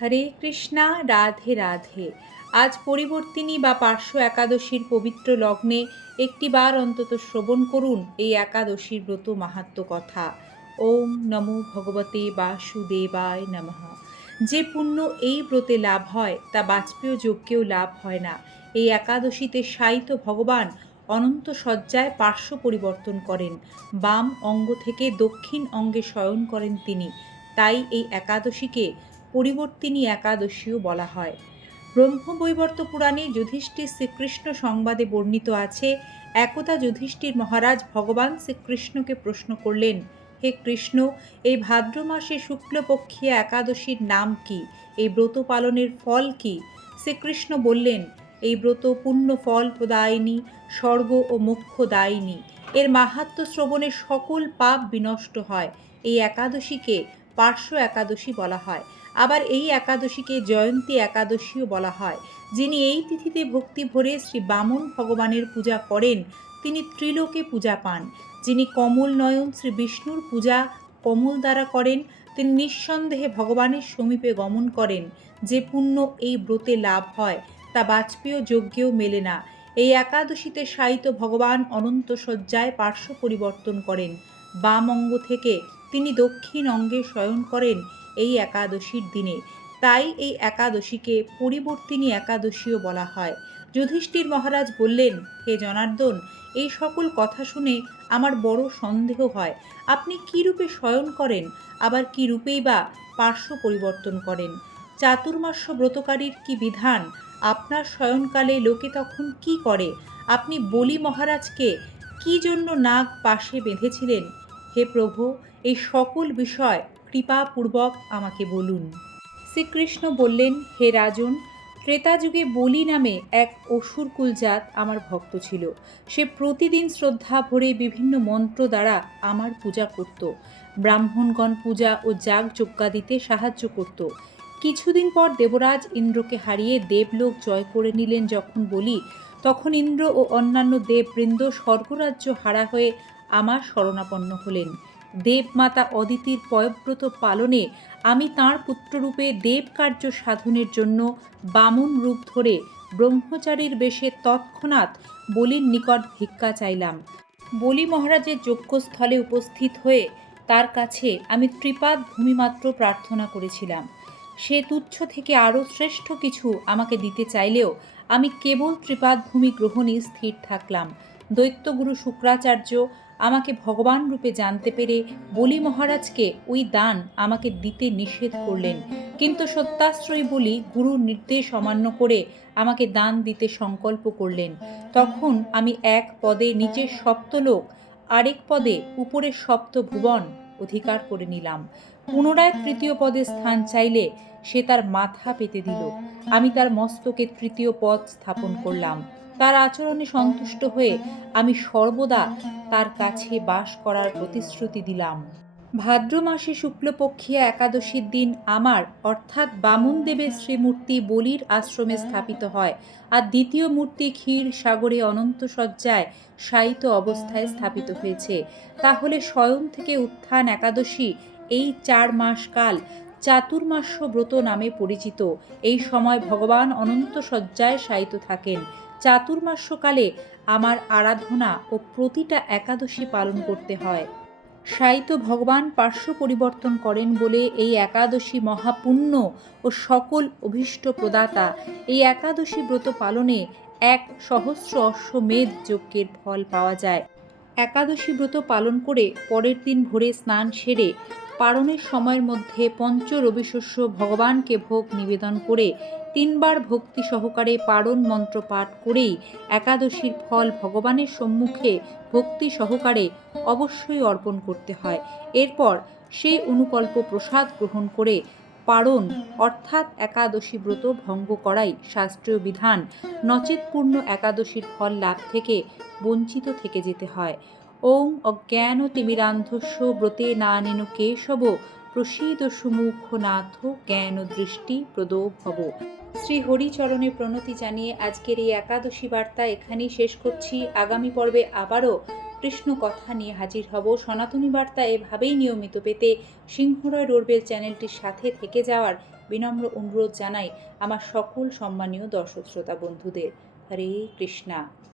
হরে কৃষ্ণা, রাধে রাধে। আজ পরিবর্তিনী বা পার্শ্ব একাদশীর পবিত্র লগ্নে একটিবার অন্তত শ্রবণ করুন এই একাদশীর ব্রত মাহাত্ম কথা। ওম নমো ভগবতে বাসুদেবায় নমঃ। যে পুণ্য এই ব্রতে লাভ হয়, তা বাজপেয় যজ্ঞেও লাভ হয় না। এই একাদশীতে সাইত ভগবান অনন্ত শয্যায় পার্শ্ব পরিবর্তন করেন। বাম অঙ্গ থেকে দক্ষিণ অঙ্গে শয়ন করেন তিনি। তাই এই একাদশীকে পরিবর্তিনী একাদশীও বলা হয়। ব্রহ্মবৈবর্ত পুরাণে যুধিষ্ঠির শ্রীকৃষ্ণ সংবাদে বর্ণিত আছে, একদা যুধিষ্ঠির মহারাজ ভগবান শ্রীকৃষ্ণকে প্রশ্ন করলেন, হে কৃষ্ণ, এই ভাদ্র মাসে শুক্লপক্ষীয় একাদশীর নাম কি? এই ব্রত পালনের ফল কি? শ্রীকৃষ্ণ বললেন, এই ব্রত পুণ্য ফল প্রদায়িনী, স্বর্গ ও মুখ্য মোক্ষদায়িনী এর মাহাত্ম শ্রবণে সকল পাপ বিনষ্ট হয়। এই একাদশীকে পার্শ্ব একাদশী বলা হয়। আবার এই একাদশীকে জয়ন্তী একাদশীও বলা হয়। যিনি এই তিথিতে ভক্তি ভরে শ্রী বামন ভগবানের পূজা করেন, তিনি ত্রিলোকে পূজা পান। যিনি কমল নয়ন শ্রী বিষ্ণুর পূজা কমল দ্বারা করেন, তিনি নিঃসন্দেহে ভগবানের সমীপে গমন করেন। যে পুণ্য এই ব্রতে লাভ হয়, তা বাজপেয় যজ্ঞেও মেলে না। এই একাদশীতে সাহিত্য ভগবান অনন্ত শয্যায় পার্শ্ব পরিবর্তন করেন। বাম অঙ্গ থেকে তিনি দক্ষিণ অঙ্গে শয়ন করেন। এই একাদশীর দিনে। তাই এই একাদশীকে পরিবর্তিনী একাদশীও বলা হয়। যুধিষ্ঠির মহারাজ বললেন, হে জনার্দন, এই সকল কথা শুনে আমার বড় সন্দেহ হয়। আপনি কী রূপে শয়ন করেন? আবার কী রূপেই বা পার্শ্ব পরিবর্তন করেন? চাতুর্মাস্য ব্রতকারীর কি বিধান? আপনার শয়নকালে লোকে তখন কি করে? আপনি বলি মহারাজকে কি জন্য নাগ পাশে বেঁধেছিলেন? হে প্রভু, এই সকল বিষয় কৃপাপূর্বক আমাকে বলুন। শ্রীকৃষ্ণ বললেন, হে রাজন ত্রেতা যুগে বলি নামে এক অসুরকুল জাত আমার ভক্ত ছিল। সে প্রতিদিন শ্রদ্ধা ভরে বিভিন্ন মন্ত্র দ্বারা আমার পূজা করত। ব্রাহ্মণগণ পূজা ও যাগ যজ্ঞাদিতে সাহায্য করত। কিছুদিন পর দেবরাজ ইন্দ্রকে হারিয়ে দেবলোক জয় করে নিলেন যখন বলি, তখন ইন্দ্র ও অন্যান্য দেববৃন্দ স্বর্গরাজ্য হারা হয়ে আমার শরণাপন্ন হলেন। দেবমাতা অদিতির পয়ব্রত পালনে আমি তাঁর পুত্ররূপে দেবকার্য সাধনের জন্য বামুন রূপ ধরে ব্রহ্মচারীর বেশে তৎক্ষণাৎ বলির নিকট ভিক্ষা চাইলাম। বলি মহারাজের যজ্ঞস্থলে উপস্থিত হয়ে তার কাছে আমি ত্রিপাদ ভূমিমাত্র প্রার্থনা করেছিলাম। সে তুচ্ছ থেকে আরও শ্রেষ্ঠ কিছু আমাকে দিতে চাইলেও আমি কেবল ত্রিপাদ ভূমি গ্রহণে স্থির থাকলাম। দৈত্যগুরু শুক্রাচার্য আমাকে ভগবান রূপে জানতে পেরে বলি মহারাজকে ওই দান আমাকে দিতে নিষেধ করলেন। কিন্তু সত্যাশ্রয়ী বলি গুরুর নির্দেশ অমান্য করে আমাকে দান দিতে সংকল্প করলেন। তখন আমি এক পদে নিচের সপ্তলোক, আরেক পদে উপরের সপ্ত ভুবন অধিকার করে নিলাম। পুনরায় তৃতীয় পদে স্থান চাইলে সে তার মাথা পেতে দিল। আমি তার মস্তকে তৃতীয় পদ স্থাপন করলাম। তার আচরণে সন্তুষ্ট হয়ে আমি সর্বদা তার কাছে বাস করার প্রতিশ্রুতি দিলাম। ভাদ্র মাসে শুক্লপক্ষীয় একাদশীর দিন আমার, অর্থাৎ বামুন দেবের শ্রীমূর্তি বলির আশ্রমে স্থাপিত হয় আর দ্বিতীয় মূর্তি ক্ষীর সাগরে অনন্ত সজ্জায় শায়িত অবস্থায় স্থাপিত হয়েছে। তাহলে স্বয়ং থেকে উত্থান একাদশী এই চার মাস কাল চাতুর্মাস্য ব্রত নামে পরিচিত। এই সময় ভগবান অনন্ত সজ্জায় শায়িত থাকেন। চাতুর্মাস্যকালে আমার আরাধনা ও প্রতিটা একাদশী পালন করতে হয়। সাহিত্য ভগবান পার্শ্ব পরিবর্তন করেন বলে এই একাদশী মহাপুণ্য ও সকল অভীষ্ট প্রদাতা এই একাদশী ব্রত পালনে এক সহস্র অশ্বমেধ যজ্ঞের ফল পাওয়া যায়। একাদশী ব্রত পালন করে পরের দিন ভোরে স্নান সেরে পারণের সময়ের মধ্যে পঞ্চ রবিশস্য ভগবানকে ভোগ নিবেদন করে তিনবার ভক্তি সহকারে পারণ মন্ত্র পাঠ করেই একাদশীর ফল ভগবানের সম্মুখে ভক্তি সহকারে অবশ্যই অর্পণ করতে হয়। এরপর সেই অনুকল্প প্রসাদ গ্রহণ করে পারণ, অর্থাৎ একাদশী ব্রত ভঙ্গ করাই শাস্ত্রীয় বিধান। নচেতপূর্ণ একাদশীর ফল লাভ থেকে বঞ্চিত থেকে যেতে হয়। ওং অজ্ঞান তিমিরান্ধস্য ব্রতে না নেন কেশব প্রসীদ সুমুখ নাথ জ্ঞান দৃষ্টি প্রদো ভব শ্রী হরিচরণে প্রণতি জানিয়ে আজকের এই একাদশী বার্তা এখানেই শেষ করছি। আগামী পর্বে আবারও কৃষ্ণ কথা নিয়ে হাজির হব। সনাতনী বার্তা এভাবেই নিয়মিত পেতে সিংহরয় রোডবেল চ্যানেলটির সাথে থেকে যাওয়ার বিনম্র অনুরোধ জানাই আমার সকল সম্মানীয় দর্শক শ্রোতা বন্ধুদের। হরে কৃষ্ণা।